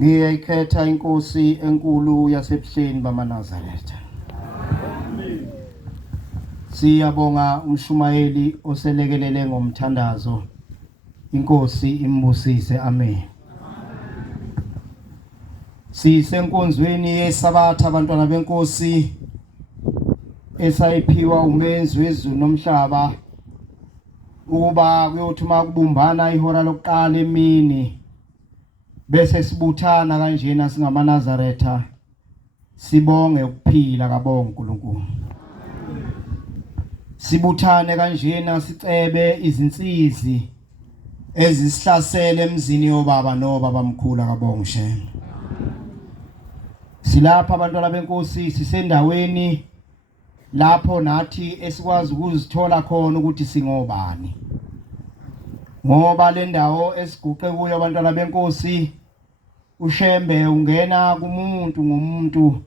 Ngiyayikhetha inkosi enkulu yasebuhleni bamaNazaretha. Siyabonga umshumayeli oselekelele ngomthandazo. Inkosi imbusise, amen. Sisenkonzweni yesabatha abantwana benkosi esayiphiwa umenzi wezulu nomhlaba ukuba kuyothuma kubumbana ihora lokuqala emini bese sibuthana kanjena singamaNazaretha sibonge ukuphila kabonga uNkulunkulu. Sibuthane kanjena sicebe izinsizi ezisihlasele emzini yobaba nobaba mkhulu kabonga shema. Silapha abantwana benkosi sisendaweni lapho nathi esikwazi ukuzithola khona ukuthi singobani. Ngoba le ndawo esiguqe kuyo abantwana benkosi uShembe ungena kumuntu ngomuntu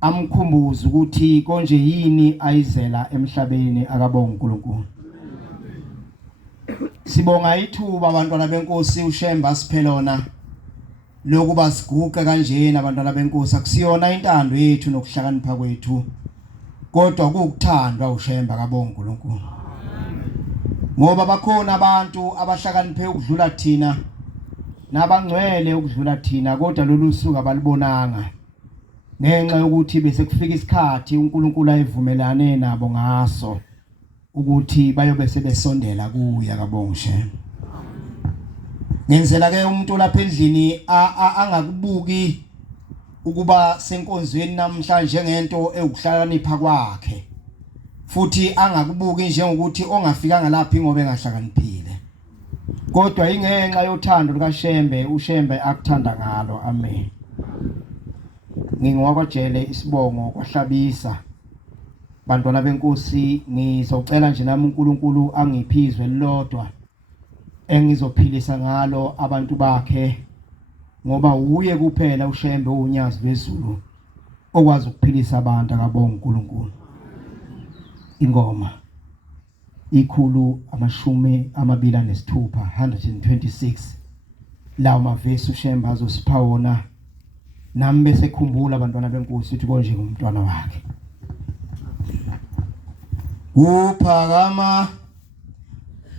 amkhumbuza ukuthi konje yini ayizela emhlabeni akabonga uNkulunkulu. Sibonga ithuba abantwana benkosi uShembe asiphelona lokuba siguqe kanjena abantwana benkosi akusiyona intando yethu nokuhlakanipha kwethu kodwa ukuthandwa uShembe akabonga uNkulunkulu. Ngoba bakhona abantu abahlakaniphe ukudlula thina nabangcwele ukudlula thina kodwa lolu suku abalibonanga ngenxa yokuthi bese kufika isikhathi uNkulunkulu ayivumelane nabo ngaso ukuthi bayobe sebesondela kuye akabonga shema. Ngenzela ke umuntu lapha endlini angakubuki ukuba senkonzweni namhlanje ngento ekuhlakanipha kwakhe futhi angakubuki njengokuthi ongafikanga lapha ingobe engahlakaniphile kodwa ingenxa yothando lukaShembe uShembe akuthanda ngalo, amen. Ngingowakajele isibongo kwahlabisa bantwana benkosi ngizocela nje nami uNkulunkulu angiphizwe lodwa engizophilisa ngalo abantu bakhe ngoba uye kuphela uShembe unyazi bezulu okwazi ukuphilisa abantu akabonga uNkulunkulu. Ingoma ikhulu amashumi amabili anesithupha 126 lawo mavesi uShembe azosipha wona nami bese khumbula abantwana benkosi ukuthi konje ngumntwana wakhe. Uphakama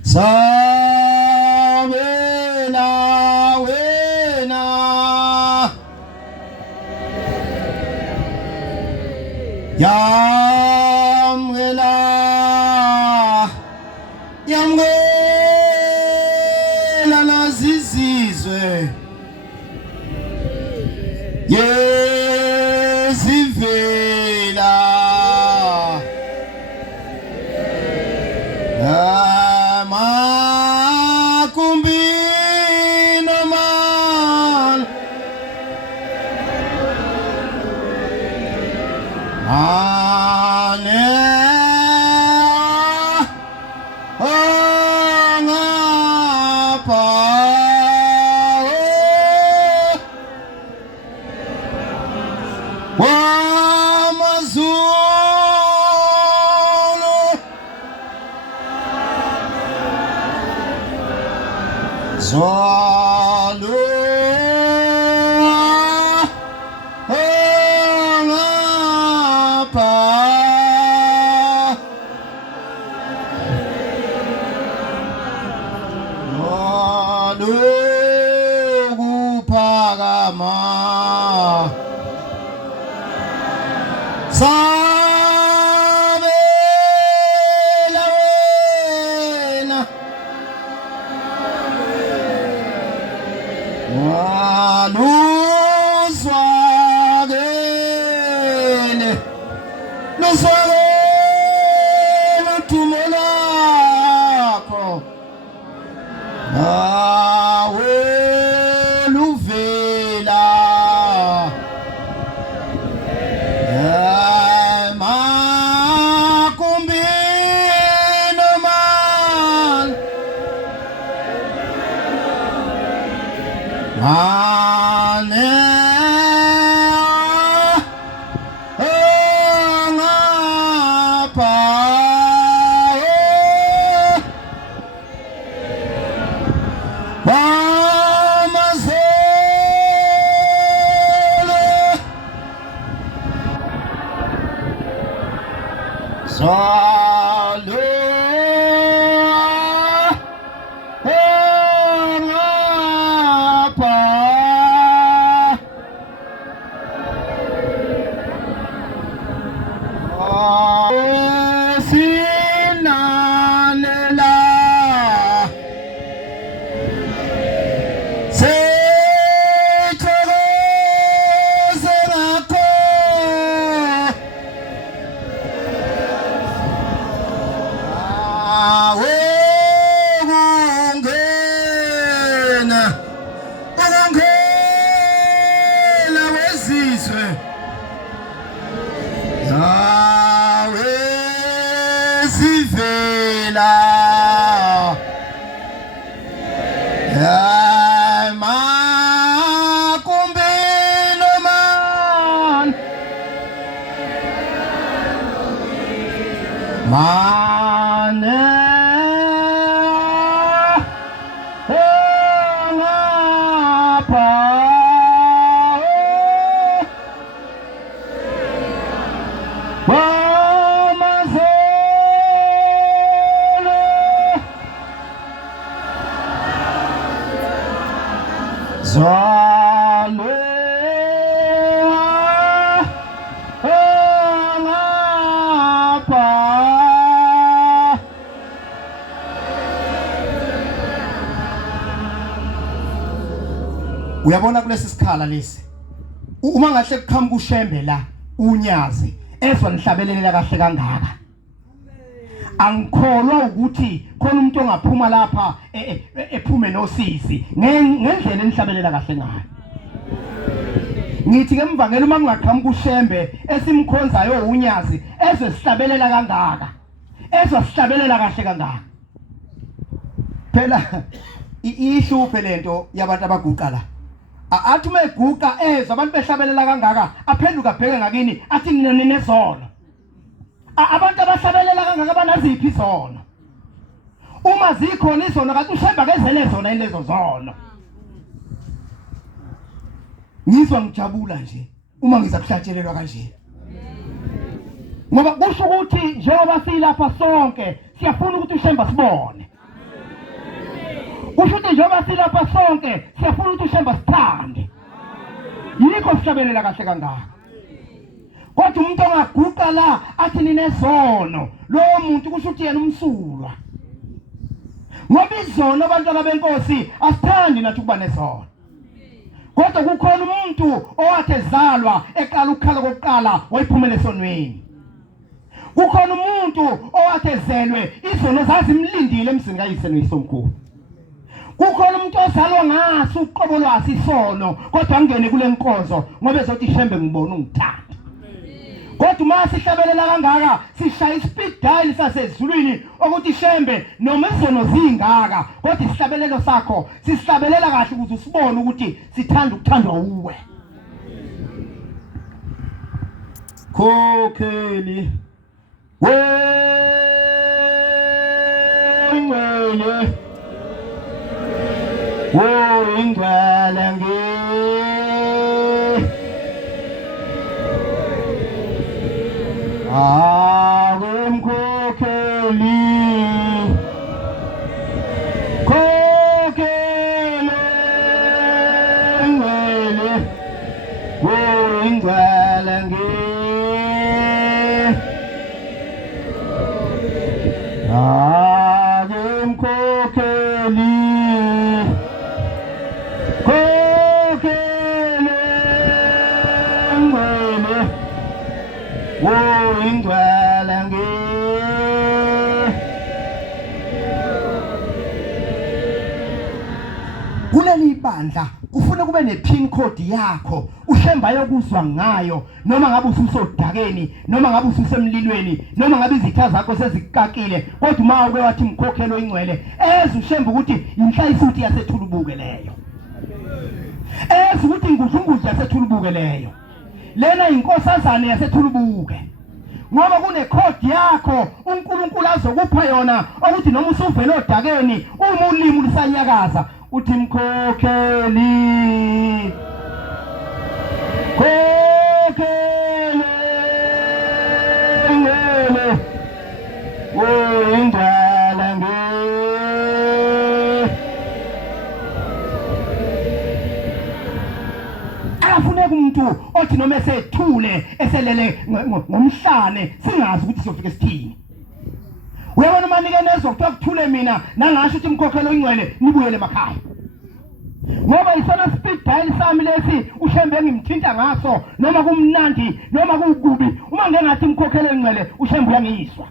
sabela wena yamwela nazizizwe yezivela amakumbi nomal Zalo ngapha sinanela sethokoze ngakho ukungena wezizwe yawe sivela makumbilo mane ngapha wamazelo zalwe ngapha. Uyabona kulesi sikhala lesi uma ngahle kuqhamuka ushembe la unyazi ezwa lihlabelela kahle kangaka angikholwa ukuthi khona umuntu ongaphuma lapha ephume nosisi ngendlela enihlabelela kahle ngayo. Ngithi ke mvangela uma kungaqhamuka ushembe esimkhonzayo unyazi ezwe sihlabelela kangaka ezwa sihlabelela kahle kangaka phela ihluphe lento yabantu abaguqa la athi meguqa ezwa abantu behlabelela kangaka aphenduka bheke ngakini athi nina ninezono. Abantu abahlabelela kangaka banaziphi izono? Uma zikhona izono kanti ushemba kezele zona ilezo zono. Ngizwa ngijabula nje uma ngizakuhlatshelelwa kanje. Ngoba kusho ukuthi njengoba silapha sonke siyafuna ukuthi ushemba sibone. Kusho ukuthi njengoba silapha sonke siyafuna ukuthi ushemba sithande. Yikho sihlabelela kahle kangaka. Kodwa umuntu ongaguqa la athi ninezono lo muntu kusho ukuthi yena umsulwa. Ngoba izono abantwana benkosi asithandi nathi ukuba nezono. Kodwa kukhona umuntu owathi ezalwa eqala ukukhala kokuqala wayiphumela esonweni. Kukhona umuntu owathi ezelwe izono zazimlindile emzini kayise noyisomkhulu. Kukhona umuntu ozalwa ngaso uqobo lwasi isono kodwa angene kule nkonzo ngoba ezothi ishembe ngibona ungithanda. Kodwa uma sihlabelela kangaka sishaya ispeed dial sasezulwini ukuthi ishembe noma izono zingaka kodwa isihlabelelo sakho sisihlabelela kahle ukuze usibone ukuthi sithanda ukuthandwa uwe. Khokheli ingwele ingwele khokheli ingwele ingwele khokheli ingwele kuleli bandla ufuna kube nepin code yakho ushemba yokuzwa ngayo noma ngabe ususodakeni noma ngabe ususemlilweni noma ngabe izitha zakho sezikakile kodwa uma uke wathi mkhokhelo ingcwele ushemba ukuthi inhlayisuthi yasethulubuke leyo ukuthi ngudlungudla yasethulubuke leyo lena inkosazana yasethulubuke ngoba kune code yakho uNkulunkulu azokupha yona ukuthi noma usuvela odakeni uma ulimi lisanyakaza uthi mkhokheli khokheli sithi noma esethule eselele ngomhlane singazi ukuthi siyofika esithini. Uyabona manike nezwe kuthiwa kuthule mina nangasho ukuthi imkhokhelo ingcwele nibuyele emakhaya. Ngoba isona speed dial sami lesi uShembe ngimthinta ngaso noma kumnandi noma kukubi uma ngeke ngathi imkhokhelo ingcwele uShembe uyangiyiswa.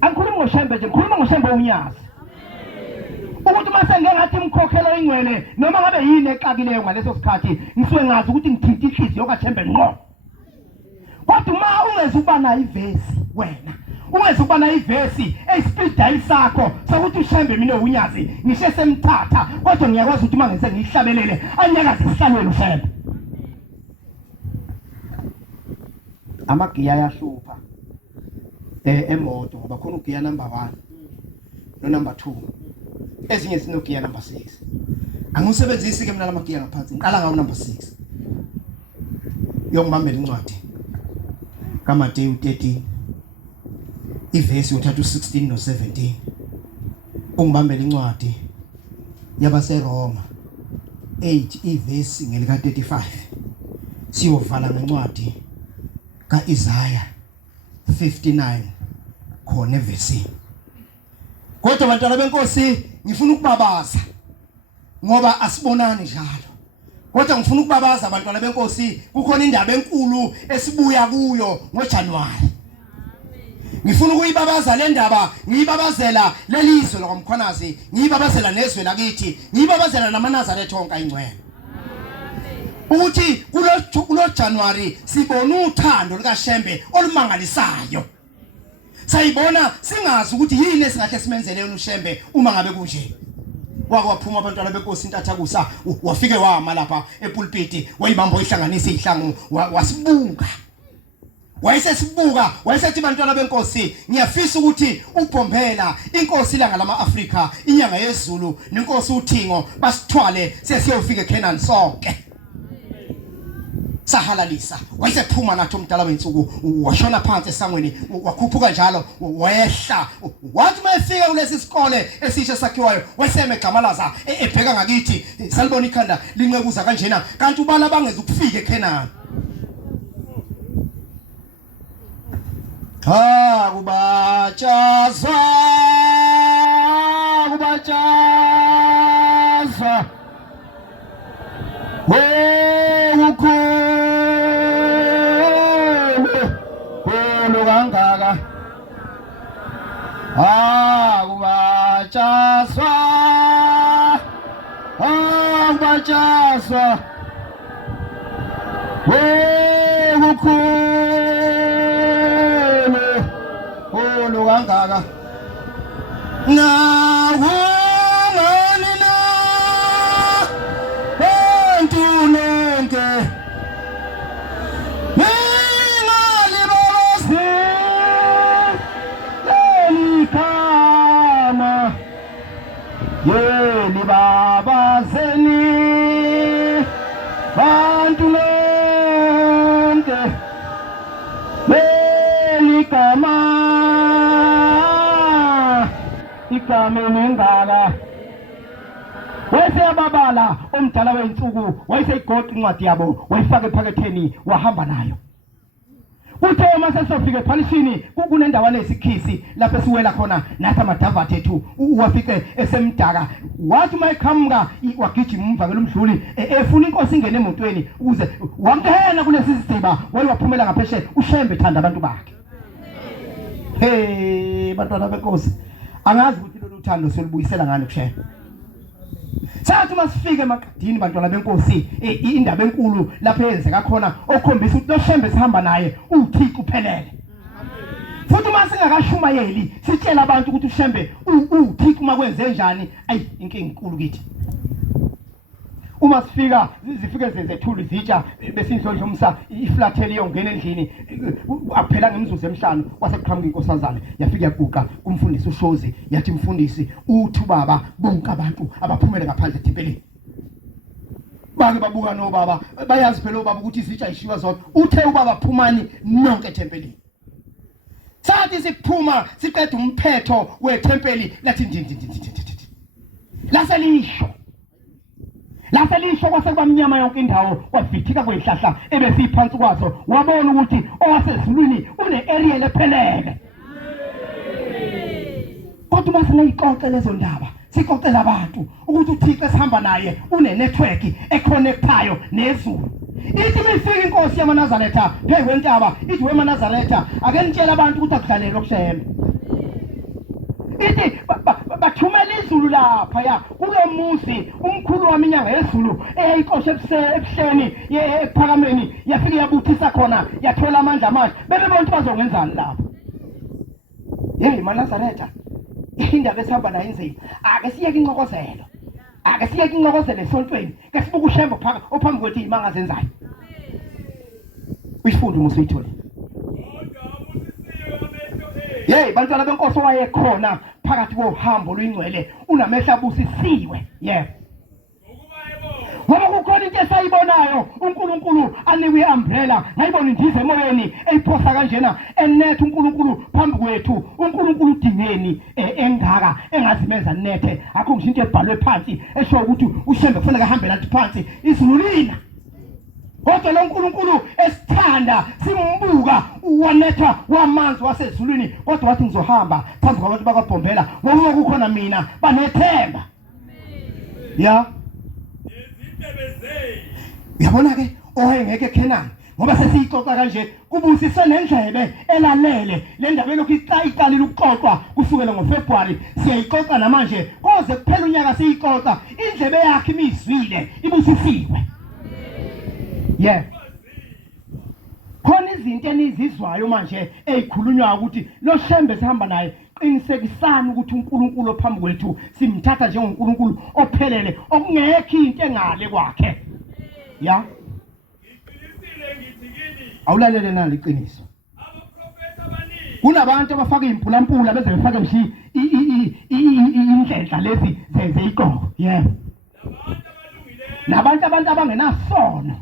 Angikhulumi ngoShembe nje ngikhuluma ngoShembe unyazi. Ukuthi mase ngeke ngathi imkhokhelo ingcwele noma ngabe yini exakileyo ngaleso sikhathi ngisuke ngazi ukuthi ngithinta inhliziyo kaShembe ngqo. Kodwa uma ungezuba nayo ivesi wena ungezuba nayo ivesi espeed dial sakho sokuthi uShembe mina unyazi ngishe semthatha kodwa ngiyakwazi ukuthi mangise ngihlabelele anyakaze isihlalweni uShembe. Amagiya ayahlupha emoto ngoba khona ugiya number 1 no number 2 ezinye sinogiya number 6. Angisebenzisi ke mina lamagiya ngaphansi ngiqala ngawo number 6 yongibambela incwadi kaMateyu 13 ivesi uthatha u16 no17 ungibambela incwadi yabaseRoma 8 ivesi ngelika 35 siyovala ngencwadi kaIsaya 59 khona evesi. Kodwa bantwana benkosi ngifuna ukubabaza ngoba asibonani njalo. Kodwa ngifuna ukubabaza abantwana benkosi kukhona indaba enkulu esibuya kuyo ngoJanuwari. Ngifuna ukuyibabaza le ndaba ngiyibabazela lelizwe lakwamkhwanazi ngiyibabazela nezwe lakithi ngiyibabazela namanazareth onke ayingcwele. Ukuthi kulo January sibona uthando likaShembe olumangalisayo. Sayibona singazi ukuthi yini esingahle simenzele uShembe uma ngabe kunje. Waphuma abantwana benkosi intathakusa wafike wama lapha epulpiti wayibamba ihlanganisa ihlangu wasibuka. Wayesethi bantwana benkosi ngiyafisa ukuthi uBhombela inkosi ilanga lama-Afrika inyanga yezulu nenkosi uThingo basithwale sesiyofika eCanaan sonke. Sahalalisa wayesephuma nathi umdala wensuku washona phansi esangweni wakhuphuka njalo wehla wathi mayefika kulesi sikole esisha sakhiwayo weseme egxamalaza ebheka ngakithi salibona ikhanda linqekuza kanjena kanti ubala bangeza ukufika eCanaan. Kubatshazwa kukhulu kangaka kubatshazwa kukhulu kangaka nawungani na bantu nonke ningalibabazi lelikama yelibabazeni bantu nonke lelikama igama nengala weseyababala umdala wensuku wayeseyigoqa incwadi yabo wayifaka ephaketheni wahamba nayo. Uthe uma sesofika ePhalishini kunendawana esikhisi lapho esiwela khona nathi amadava ethu wafike esemdaka wathi mayiqhamuka wagijima umvakela umdluli efuna inkosi ingene emotweni ukuze wangena kulesi siziba wayewaphumela ngapheshe uShembe ethanda abantu bakhe. Bantwana benkosi angazi ukuthi lolu thando solubuyisela ngani kuShembe. Sathi masifike emakadini bantwana benkosi indaba enkulu lapho yenzeka khona okhombisa ukuthi loShembe sihamba naye uThixo uphelele. Futhi masingakashumayeli sitshela abantu ukuthi uShembe uThixo makwenze njani ayi inkinga enkulu kithi. Uma sifika zifike zethulu zitsha besindlondlo umsa iflatheli yongena endlini akuphela ngemizuzu emihlanu kwaseqhamuka inkosazana yafika yaguqa kumfundisi uShozi yathi mfundisi uthi baba bonke abantu abaphumele ngaphandle ethempelini. Bake babuka no baba bayazi phela ubaba ukuthi izitsha ishiwa zonke uthe ubaba phumani nonke ethempelini. Sathi siphuma siqeda umphetho wethempeli lathi ndindindindindindi laselisho Lase lisho kwasekubamnyama yonke indawo kwavithika kwezihlahla ebesiphansi kwazo wabona ukuthi owasezulwini une-aerial ephelele. Kodwa uma singayixoxe lezo ndaba sixoxela abantu ukuthi uThixo esihamba naye une-network econnectayo nezulu. Ithi mifika inkosi yamaNazaretha phezu kwentaba ithi weManazaretha ake nitshele abantu ukuthi akudlalelwe okushembe. Ithi bathumela izulu lapha ya kulo muzi umkhulu wami inyanga yezulu eyayixoshe ebuhleni ephakameni yafika yabuthisa khona yathola amandla amasha bebebona ukuthi bazongenzani lapho. MaNazaretha indaba esihamba nayo inzima. Ake siyeke incokozelo. Ake siyeke incokozelo esontweni. Ke sibuke ushembe ophambi kwethu izimanga zenzayo. Uyifunde uma usuyithole. Bantwana benkosi wayekhona phakathi kohambo lwingcwele unamehla abusisiwe. Ngoba kukhona into esayibonayo uNkulunkulu anikwe i-umbrella ngayibona indize emoyeni eyiphosa kanjena enethe uNkulunkulu phambi kwethu. uNkulunkulu udingeni engaka engazimenza nethe akho ngisho into ebhalwe phansi esho ukuthi ushembe kufanele ahambe lathi phansi izulu lina. Kodwa lo uNkulunkulu esithanda simbuka wanetha wamanzi wasezulwini kodwa wathi ngizohamba phambi kwabantu bakwaBhombela ngoba kukhona mina banethemba. Uyabona ke owayengeke eKhenani ngoba sesiyixoxa kanje kubusiswe nendlebe elalele le ndaba lokhu iqalile ukuxoxwa kusukela ngoFebruary siyayixoxa namanje koze kuphela unyaka siyixoxa indlebe yakhe imizwile ibusisiwe. Khona izinto enizizwayo manje ezikhulunywa ukuthi lo shembe sihamba naye qinisekisana ukuthi uNkulunkulu ophambi kwethu simthatha njengoNkulunkulu ophelele okungekho into engale kwakhe. Awulalele nalo iqiniso. Kunabantu abafaka impulampula beze befake nje indlela lezi zeziqoko. Nabantu abangenasono.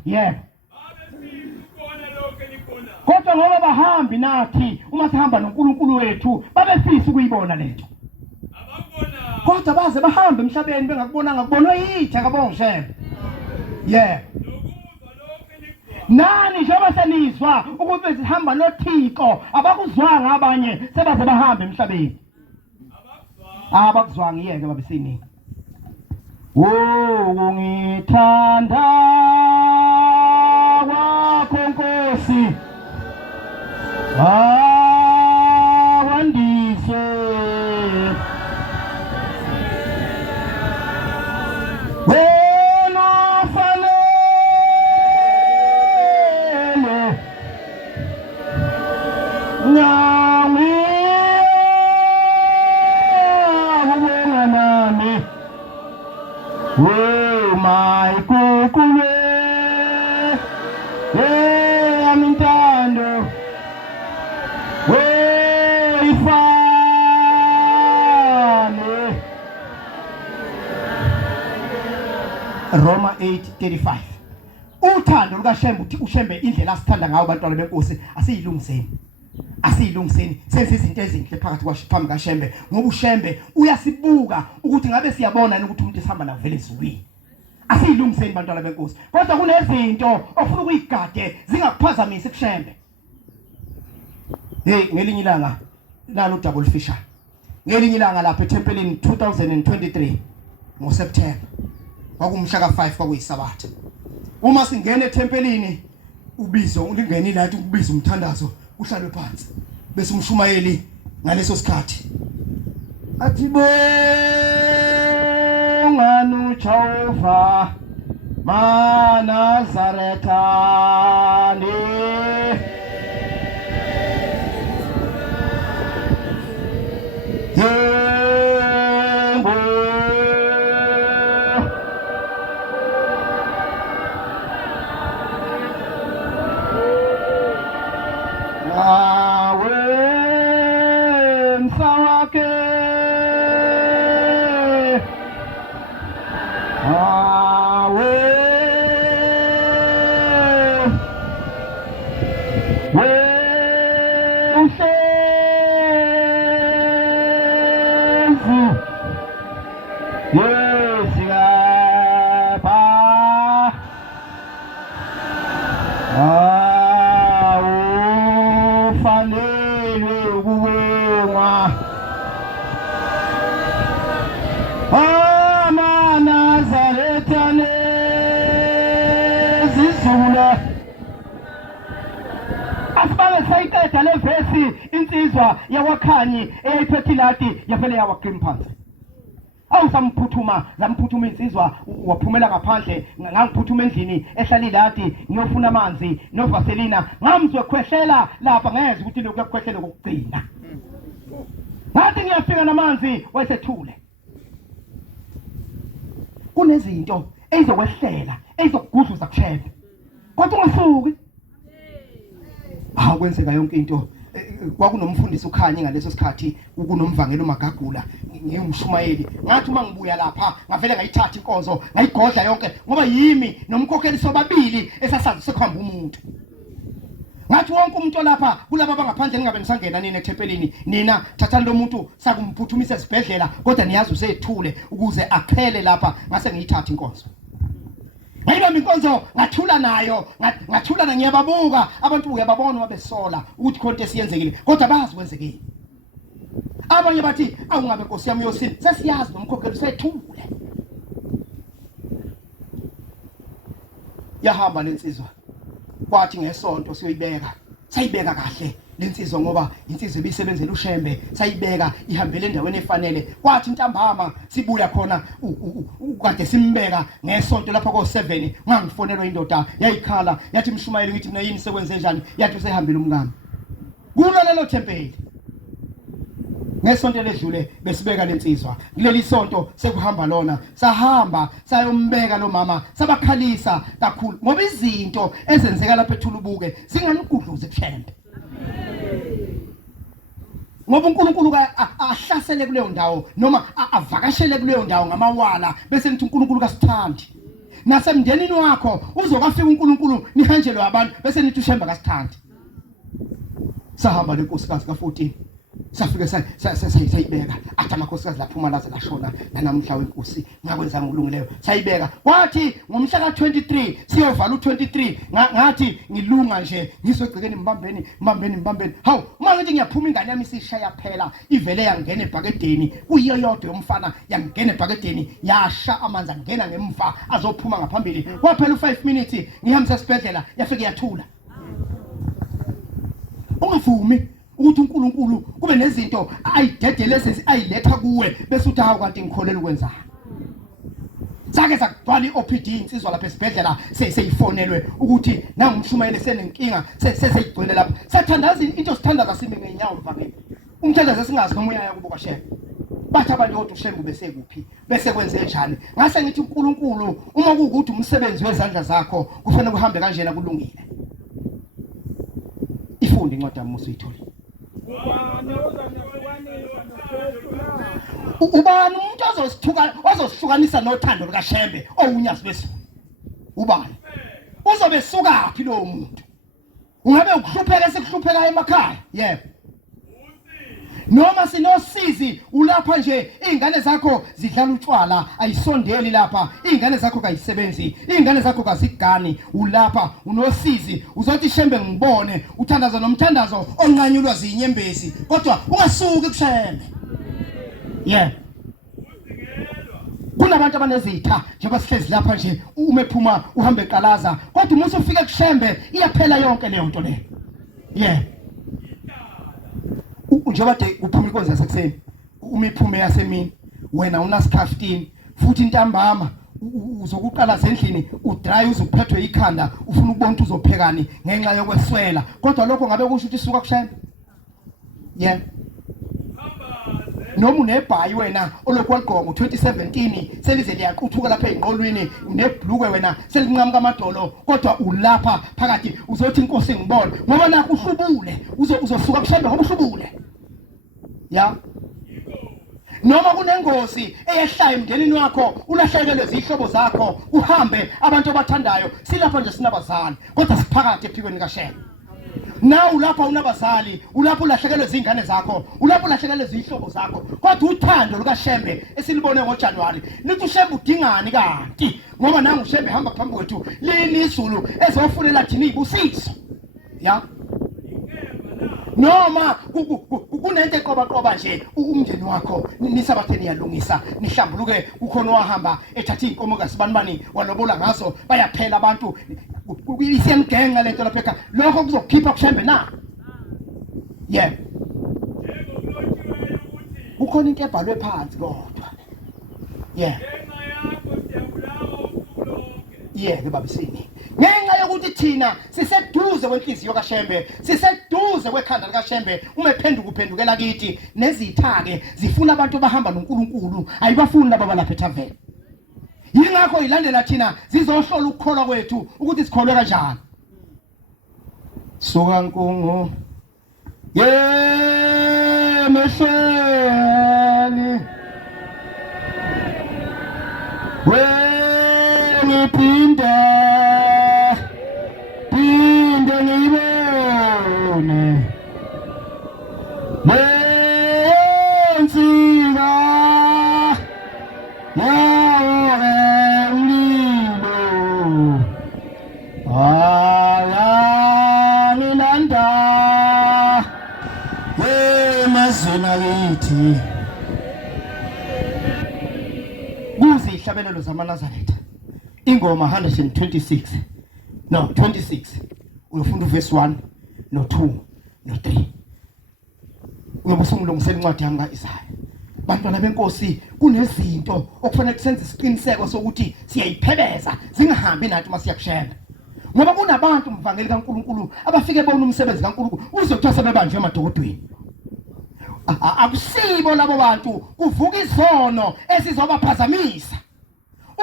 Kodwa ngoba bahambi nathi uma sihamba noNkulunkulu wethu babefisa ukuyibona lento. Kodwa baze bahambe emhlabeni bengakubonanga kubonwe yithi akabonga shembe. Nani njengoba senizwa ukuthi sihamba noThixo abakuzwanga abanye sebaze bahamba emhlabeni. Abakuzwanga iyeke babesini. Ungithanda kwakho Nkosi wandise wena fanele nami ubonga nami my kukule amintando ifane. Roma 8:35 uthando lukaShembe uthi uShembe indlela asithanda ngayo bantwana benkosi asiyilungiseni senze izinto ezinhle phakathi kwaphambi kaShembe ngoba uShembe uyasibuka ukuthi ngabe siyabona ukuthi umuntu esihamba nayo vele ezulwini. Asiyilungiseni bantwana benkosi kodwa kunezinto ofuna ukuyigade zingakuphazamisi kuShembe. Ngelinye ilanga nalo double fisher ngelinye ilanga lapha eTempelini 2023 ngoSeptember kwakumhla ka5 kwakuyisabatha. Uma singena eTempelini ubizo ulingeni lathi ukubiza umthandazo uhlalwe phansi bese umshumayeli ngaleso sikhathi athi bonga nuJehova maNazaretha Yes, insizwa yawakhanyi eyayiphethe ilati yavele yawagqima phansi. Awusamphuthuma zamphuthuma insizwa waphumela ngaphandle ngangiphuthuma endlini ehlala ilati ngiyofuna amanzi novaselina ngamzwe khwehlela lapha ngeze ukuthi lokhu kuyakhwehlela kokugcina. Ngathi ngiyafika namanzi wayesethule. Kunezinto ezizokwehlela ezizokugudluza kushebe. Kodwa ungasuki. Kwenzeka yonke into. Kwakunomfundisi ukhanye ngaleso sikhathi kunomvangelo magagula ngiyumshumayeli ngathi uma ngibuya lapha ngavele ngayithatha inkonzo ngayigodla yonke ngoba yimi nomkhokheli sobabili esasazi sekhamba umuntu. Ngathi wonke umuntu lapha kulabo abangaphandle ningabe nisangena nini ethempelini nina thathani lo muntu sakumphuthumisa esibhedlela kodwa niyazi usethule ukuze aphele lapha ngase ngiyithatha inkonzo. Ngayibamba inkonzo ngathula nayo ngathula ngiyababuka abantu uyababona wabesola ukuthi konke siyenzekile kodwa bazi kwenzekile. Abanye bathi awungabe Nkosi yami yosini sesiyazi nomkhokheli sethule. Yahamba lensizwa kwathi ngesonto siyoyibeka sayibeka kahle lensizwa ngoba insizwa ebisebenzela uShembe sayibeka ihambele endaweni efanele kwathi ntambama sibuya khona ukade simbeka ngesonto lapha ko7 ngangifonelwa indoda yayikhala yathi mshumayeli ngithi mina yini sekwenze njani yathi usehambile umngami kulo lelo thempeli. Ngesonto ledlule besibeka lensizwa kuleli sonto sekuhamba lona sahamba sayombeka lo mama sabakhalisa kakhulu ngoba izinto ezenzeka lapha eThulubuke zinganikudluze kushembe. Ngoba uNkulunkulu ahlasele kuleyo ndawo noma avakashele kuleyo ndawo ngamawala bese nithi uNkulunkulu kasithandi. Nasemndenini wakho uzokafika uNkulunkulu nihanjelwe abantu bese nithi uShembe kasithandi. Sahamba lenkosikazi ka14 safika sayibeka athi amakhosikazi laphuma laze lashona namhla wenkosi ngakwenza ngolungileyo sayibeka kwathi ngomhla ka23 siyovala u23 ngathi ngilunga nje ngisogcikeni mbambeni hawu uma ngithi ngiyaphuma ingane yami isishaya phela ivele yangena ebhakedeni kuyiyo yodwa yomfana yangena ebhakedeni yasha amanzi angena ngemva azophuma ngaphambili kwaphela u5 minutes ngihambisa esibhedlela yafika yathula. Ungavumi ukuthi uNkulunkulu kube nezinto ayidedeleze ayiletha kuwe bese uthi hawu kanti ngikholela ukwenzana. Sake sakugcwala iOPD insizwa lapha esibhedlela seyifonelwe ukuthi nangumshumayeli senenkinga seseyigcwele lapha. Sathandaza into sithandaza simi ngenyawo mfakeni. Umthandaza singazi noma uyaya kubo kaShembe. Bathi abantu kodwa uShembe bese kuphi bese kwenze njani. Ngase ngithi uNkulunkulu uma kuukuthi umsebenzi wezandla zakho kufanele kuhambe kanjena kulungile. Ifunde incwadi yaMose uyithole. Ubani umuntu ozosihlukanisa nothando lukaShembe owunyazi besizwe? Ubani? Uzobe sukaphi lo muntu? Ungabe ukuhlupheka sekuhlupheka emakhaya? Yebo. Noma sinosizi ulapha nje izingane zakho zidlala utshwala ayisondeli lapha izingane zakho kayisebenzi izingane zakho kazigani ulapha unosizi uzothi Shembe ngibone uthandaza nomthandazo onqanyulwa zinyembezi kodwa ungasuki kuShembe. Yeah. Kunabantu abanezitha njengoba sihlezi lapha nje uma ephuma uhambe eqalaza kodwa uma usufika kuShembe iyaphela yonke leyo nto leyo. Yeah. Njengoba kuphuma inkonzo yasekuseni uma iphume yasemini wena una 15 futhi intambama uzokuqala endlini udry uzophethwe ikhanda ufuna ukubona ukuthi uzophekani ngenxa yokweswela kodwa lokho ngabe kusho ukuthi isuka kuShembe. Yeah. Noma unebhayi wena olokwaGqongo 2017 selize liyaquthuka lapha ezinqolweni nebhlukwe wena selinqamuka amadolo kodwa ulapha phakathi uzothi inkosi ngibone ngoba nakho uhlubule uzosuka kuShembe ngoba uhlubule. Ya. Noma kunengozi eyehlayo emndenini wakho ulahlekelwe izihlobo zakho uhambe abantu abathandayo silapha nje sinabazali kodwa siphakathi ephikweni kaShembe. Nawu lapha unabazali ulapha ulahlekelwe izingane zakho ulapha ulahlekelwe izihlobo zakho kodwa uthando lukaShembe esilibone ngoJanuary lithi uShembe udingani kanti ngoba nangu uShembe hamba phambi kwethu lini izulu ezofunela thina ibusiso. Ya. Noma kunento eqoba nje umndeni wakho nisabatheni yalungisa nihlambuluke kukhona wahamba ethatha inkomo kasibani walobola ngazo bayaphela abantu isiyangenga lento lapha lokho kuzokukhipha kuShembe na. Yeah. kukhona into ebhalwe phansi kodwa ke babisini ngenxa yokuthi thina siseduze kwenhliziyo kaShembe siseduze kwekhanda likaShembe uma ephendukela kithi nezitha ke zifuna abantu abahamba noNkulunkulu ayibafuni laba balapha eThaveni yingakho ilandela thina zizohlola ukukholwa kwethu ukuthi sikholwe kanjani suka nkungu mehleli ngiphinda ngibone lensika ulilo nginanda emazweni akithi kuzihlabelelo zamaNazaretha ingoma 126 no 26 uyofunda uverse 1 no 2 no 3 uyobusungulungisela incwadi yanga Isaya bantwana benkosi kunezinto okufanele kusenze isiqiniseko sokuthi siyayiphebeza zingahambi nathi masiyakushena ngoba kunabantu mvangeli kaNkuluNkulu abafike bona umsebenzi kaNkuluNkulu uzokuthiwa sebebanjwe emadokodweni akusibo labo bantu kuvuka izono esizobaphazamisa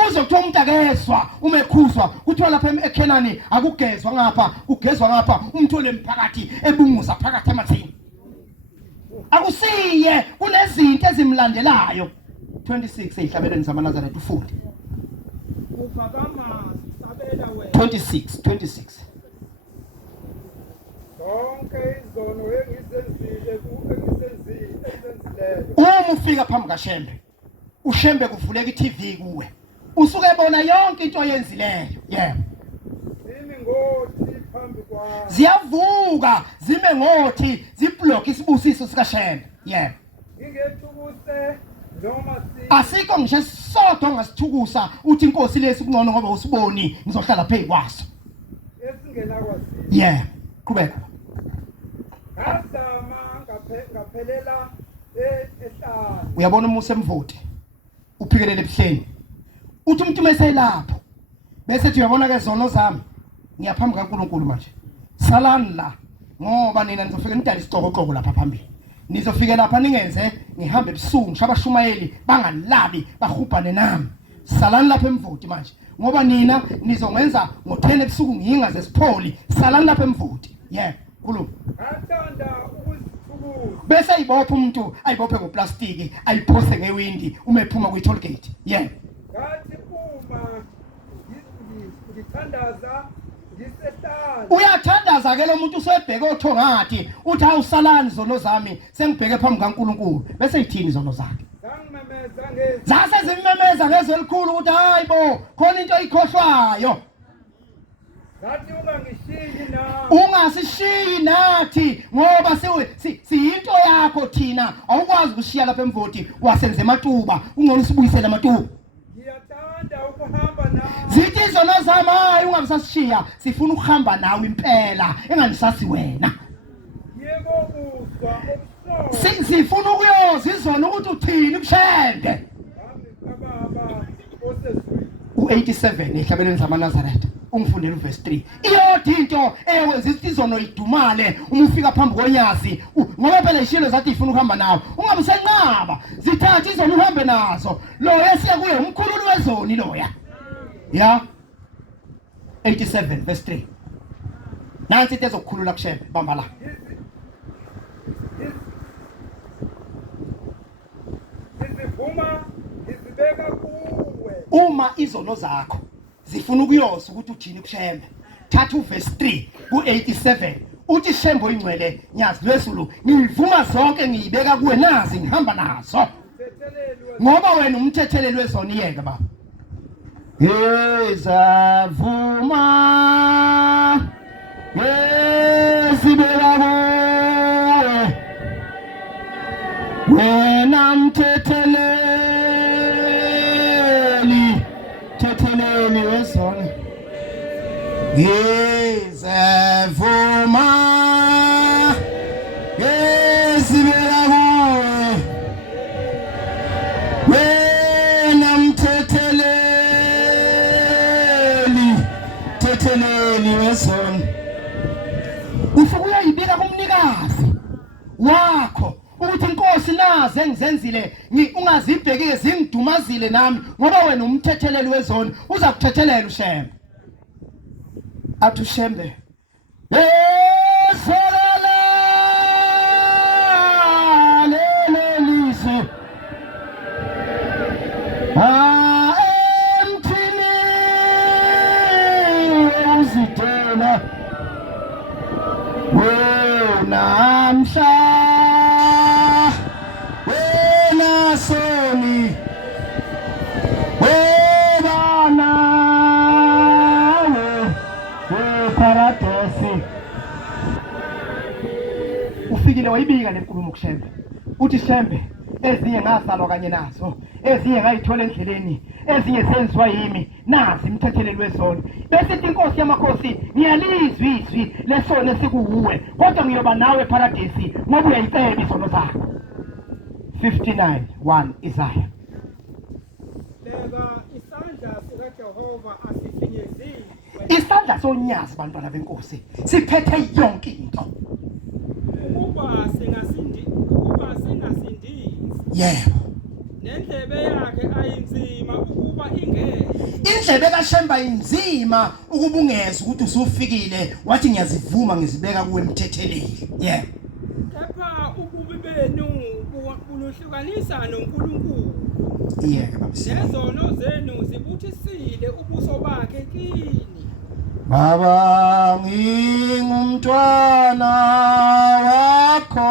uzokuthiwa umuntu akezwa uma ekhuzwa kuthiwa lapha eKhenani akugezwa ngapha ugezwa ngapha umthole emphakathi ebunguza phakathi emathini akusiye kunezinto ezimlandelayo 26 ezihlabeleni zamaNazaretha ufunde 26 zonke izono engisenzile uma ufika phambi kaShembe uShembe kuvuleka iTV kuwe usuke ebona yonke into oyenzileyo zimi ngothi phambi kwami ziyavuka zime ngothi ziblock isibusiso sikaShembe ngingethukuse noma asikho ngisho sodwa ngasithukusa uthi inkosi lesi kungcono ngoba usiboni ngizohlala phezu kwaso esingena kwazi qhubeka ngazama ngaphelela ehlala uyabona umusa emvoti uphikelele ebuhleni uthi umuntu meselapho bese ethi uyabona ke zono zami ngiyaphambi kaNkuluNkulu manje salani la ngoba nina nizofika nidala isixokoxoko lapha phambili nizofika lapha ningenze ngihambe ebusuku shabashumayeli bangalabi bahubhane nami salani lapha emvoti manje ngoba nina nizongenza ngo10 ebusuku ngingaze sipholi salani lapha emvoti khuluma ngathanda ukuzithukuza bese ayibopha umuntu ayibophe ngoplastiki ayiphose ngewindi uma ephuma kwi-toll gate ngathi uma ngithandaza ngisehlala uyathandaza ke lo muntu usebheke othongathi uthi awusalani zono zami sengibheke phambi kaNkuluNkulu bese yithini zono zakhe ngangimemeza ngezi zase zimemeza ngezwe elikhulu ukuthi hayibo khona into oyikhohlwayo ngathi ungangishiyi na ungasishiyi nathi ngoba siyinto yakho thina awukwazi ukushiya lapha emvoti wasenze ematuba ungcono sibuyisele amatuba ngiyathanda ukuhamba nawe zithi zona zami hayi ungabisasishiya sifuna ukuhamba nawe impela enganisasi wena yebo kuzwa obuso sifuna ukuyozwa izona ukuthi uthini kushende ngami kababa osezweni u87 ehlabeleni zamaNazaretha ungifundela uverse 3 iyodwa into eyenza izono idumale uma ufika phambi konyazi ngoba phela ishilo zathi ifuna ukuhamba nawe ungabisenqaba zithatha izono uhambe nazo lo yesiya kuye umkhululi wezoni loya 87 verse 3 nansi into ezokukhulula kuShembe bamba la izivuma izibeka kuwe uma izono zakho zifuna ukuyozwa ukuthi uthini kuShembe thatha uverse 3 ku87 uthi Shembe oyingcwele nyazi lwezulu ngivuma zonke ngiyibeka kuwe nazi ngihamba nazo ngoba wena umthetheleli wezona iyeke baba ezavuma ezibeka kuwe wena mthetheleli wezona ezavuma ezibeka kuwe wezoni usuke uyayibika kumnikazi wakho ukuthi inkosi naze engizenzile ungazibhekike zingidumazile nami ngoba wena umthetheleli wezoni uza kuthethelela uShembe athi uShembe lelelise emthini uzidela namhla wena soni webana weparadesi ufikile wayibika lenkulumo kuShembe uthi Shembe ezinye ngazalwa kanye nazo ezinye ngayithola endleleni ezinye senziwa yimi nazi imthetheleli wezoni bese inkosi yamakhosi ngiyalizwi izwi lesona esikuwe kodwa ngiyoba nawe eparadesi ngoba uyayiceba izono zakho 59:1 Isaya Leka isandla sikaJehova asifinyezile. isandla sonyazi bantwana benkosi siphethe yonke into Ukuba singasindisi. yebo Nendlebe yakhe ayinzima ukuba ingene. indlebe kaShemba inzima ukubungeza ukuthi usufikile wathi ngiyazivuma ngizibeka kuwe emthetheleli yebo Kepha ububi benu bulohlukanisa noNkulunkulu. yebo babisi Nezono zenu zibuthisile ubuso bakhe kini. Baba ngingumntwana wakho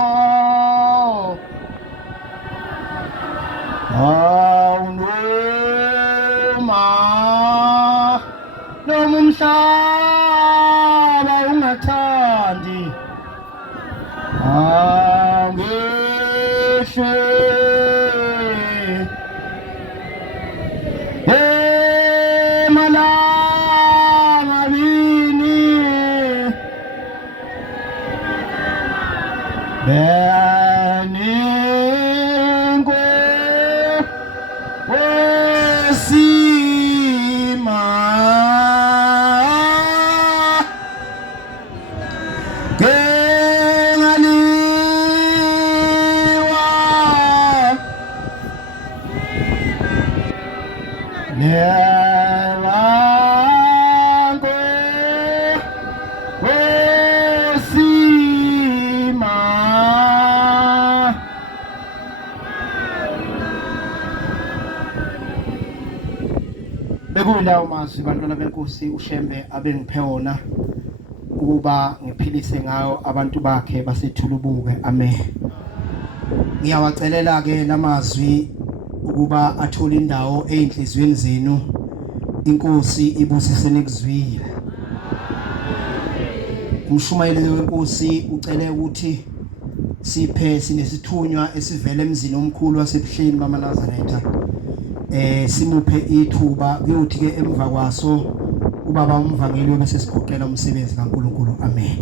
awunoma noma umhlaba ungathandi angisho Beningwe osima Gengaliwa Bekulawo mazwi bantwana benkosi uShembe abengiphe wona ukuba ngiphilise ngayo abantu bakhe basethulubuke amen ngiyawacelela ke lamazwi ukuba athole indawo einhlizweni zenu inkosi ibusise nekuzwile umshumayeli wenkosi ucele ukuthi siphe sinesithunywa esivela emzini omkhulu wasebuhleni bamaNazaretha simuphe ithuba kuyothi ke emva kwaso ubaba umvangeli bese sigoqela umsebenzi kaNkuluNkulu amen